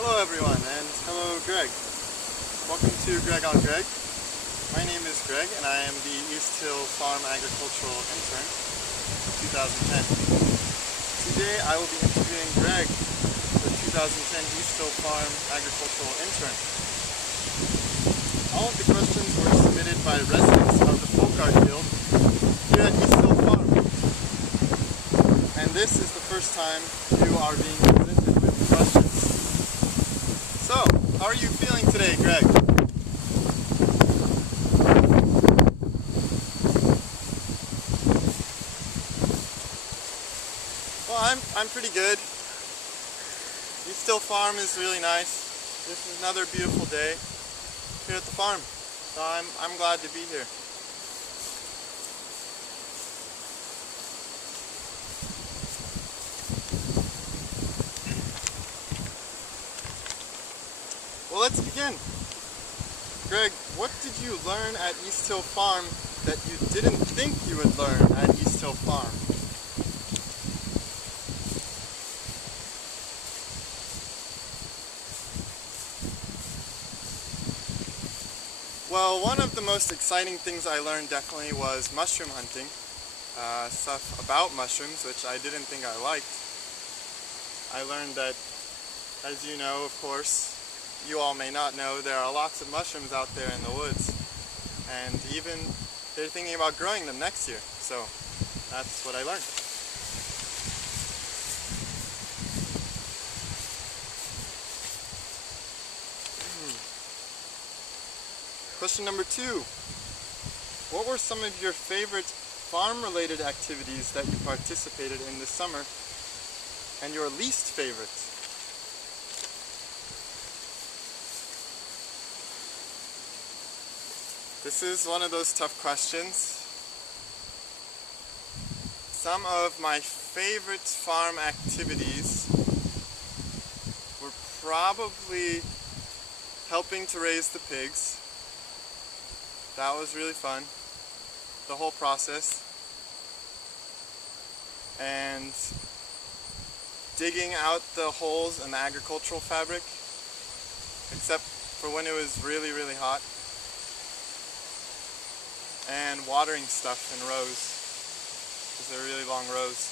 Hello everyone, and hello Greg. Welcome to Greg on Greg. My name is Greg and I am the East Hill Farm Agricultural Intern 2010. Today I will be interviewing Greg, the 2010 East Hill Farm Agricultural Intern. All of the questions were submitted by residents of the Folk Art Guild here at East Hill Farm. And this is the first time you are being presented with questions. So, how are you feeling today, Greg? Well, I'm pretty good. East Hill Farm is really nice. This is another beautiful day here at the farm. So I'm glad to be here. Well, let's begin. Greg, what did you learn at East Hill Farm that you didn't think you would learn at East Hill Farm? Well, one of the most exciting things I learned definitely was mushroom hunting. Stuff about mushrooms, which I didn't think I liked. I learned that, as you know, of course, you all may not know, there are lots of mushrooms out there in the woods, and even they're thinking about growing them next year, so that's what I learned. Question number 2. What were some of your favorite farm-related activities that you participated in this summer, and your least favorite? This is one of those tough questions. Some of my favorite farm activities were probably helping to raise the pigs. That was really fun, the whole process. And digging out the holes in the agricultural fabric, except for when it was really, really hot. And watering stuff in rows, because they're really long rows.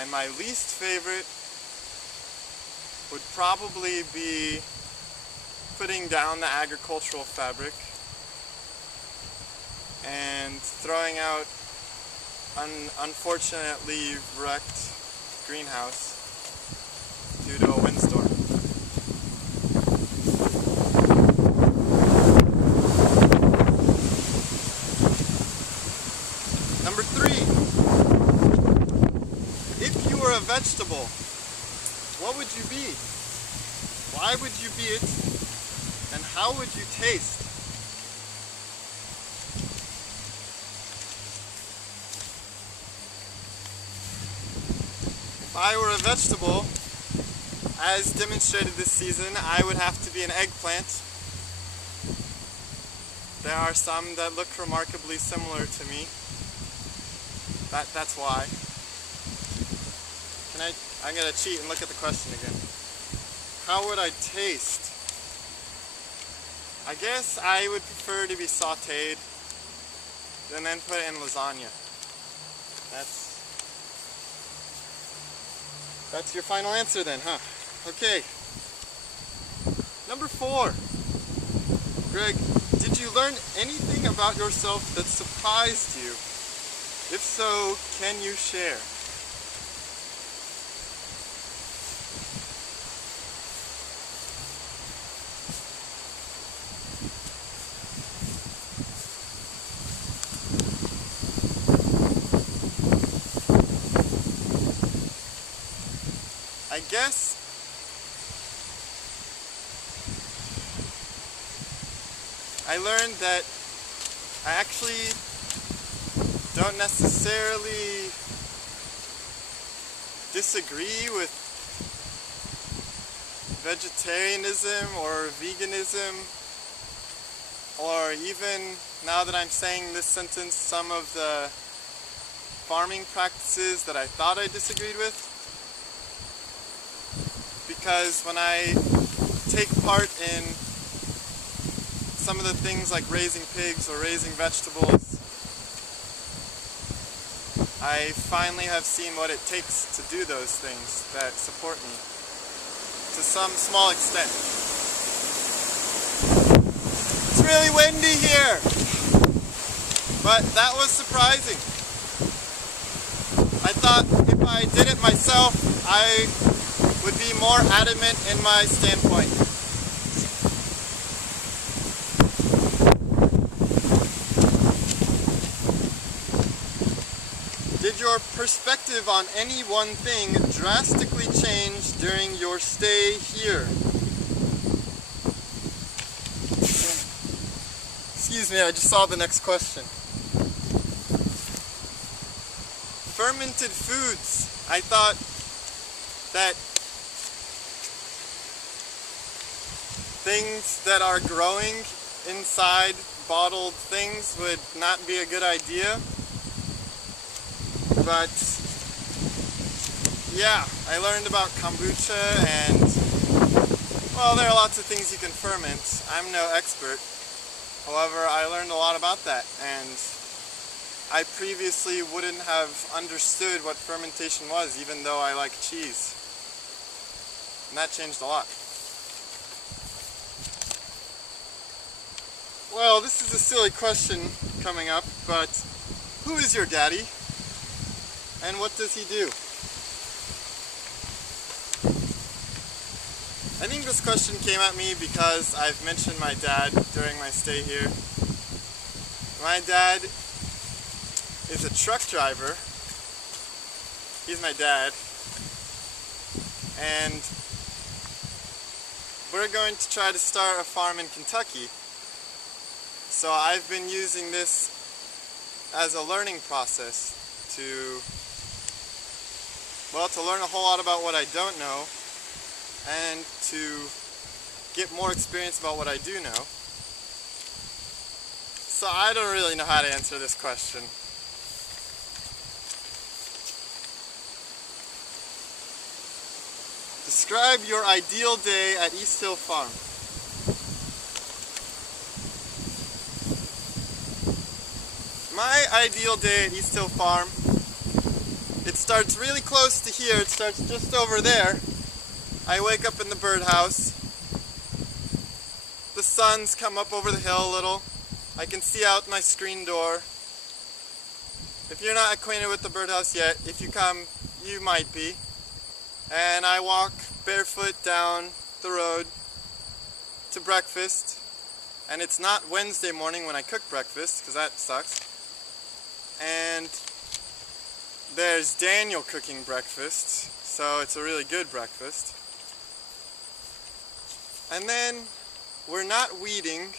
And my least favorite would probably be putting down the agricultural fabric and throwing out an unfortunately wrecked greenhouse due to a windstorm. Number 3, if you were a vegetable, what would you be? Why would you be it? And how would you taste? If I were a vegetable, as demonstrated this season, I would have to be an eggplant. There are some that look remarkably similar to me. That's why. I'm gonna cheat and look at the question again. How would I taste? I guess I would prefer to be sauteed and then put it in lasagna. That's your final answer then, huh? Okay. Number 4. Greg, did you learn anything about yourself that surprised you? If so, can you share? I guess I learned that I actually don't necessarily disagree with vegetarianism or veganism, or even now that I'm saying this sentence, some of the farming practices that I thought I disagreed with. because when I take part in some of the things like raising pigs or raising vegetables, I finally have seen what it takes to do those things that support me to some small extent. It's really windy here, but that was surprising. I thought if I did it myself, I would be more adamant in my standpoint. Did your perspective on any one thing drastically change during your stay here? Excuse me, I just saw the next question. Fermented foods. I thought that things that are growing inside bottled things would not be a good idea. But yeah, I learned about kombucha and, well, there are lots of things you can ferment. I'm no expert. However, I learned a lot about that, and I previously wouldn't have understood what fermentation was, even though I like cheese. And that changed a lot. Well, this is a silly question coming up, but who is your daddy? And what does he do? I think this question came at me because I've mentioned my dad during my stay here. My dad is a truck driver. He's my dad. And we're going to try to start a farm in Kentucky. So I've been using this as a learning process to learn a whole lot about what I don't know and to get more experience about what I do know. So I don't really know how to answer this question. Describe your ideal day at East Hill Farm. My ideal day at East Hill Farm, it starts really close to here. It starts just over there. I wake up in the birdhouse. The sun's come up over the hill a little. I can see out my screen door. If you're not acquainted with the birdhouse yet, if you come, you might be. And I walk barefoot down the road to breakfast. And it's not Wednesday morning when I cook breakfast, because that sucks. And there's Daniel cooking breakfast, so it's a really good breakfast. And then we're not weeding,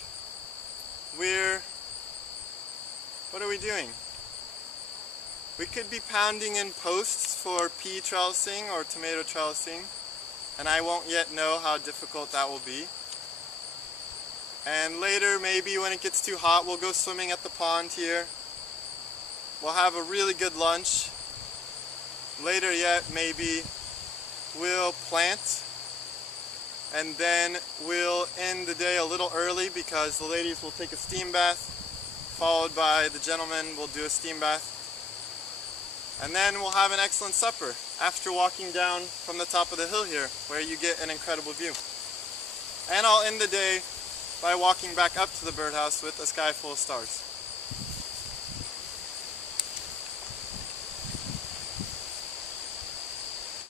what are we doing? We could be pounding in posts for pea trellising or tomato trellising, and I won't yet know how difficult that will be. And later, maybe when it gets too hot, we'll go swimming at the pond here. We'll have a really good lunch. Later yet, maybe we'll plant, and then we'll end the day a little early because the ladies will take a steam bath, followed by the gentlemen will do a steam bath. And then we'll have an excellent supper after walking down from the top of the hill here, where you get an incredible view. And I'll end the day by walking back up to the birdhouse with a sky full of stars.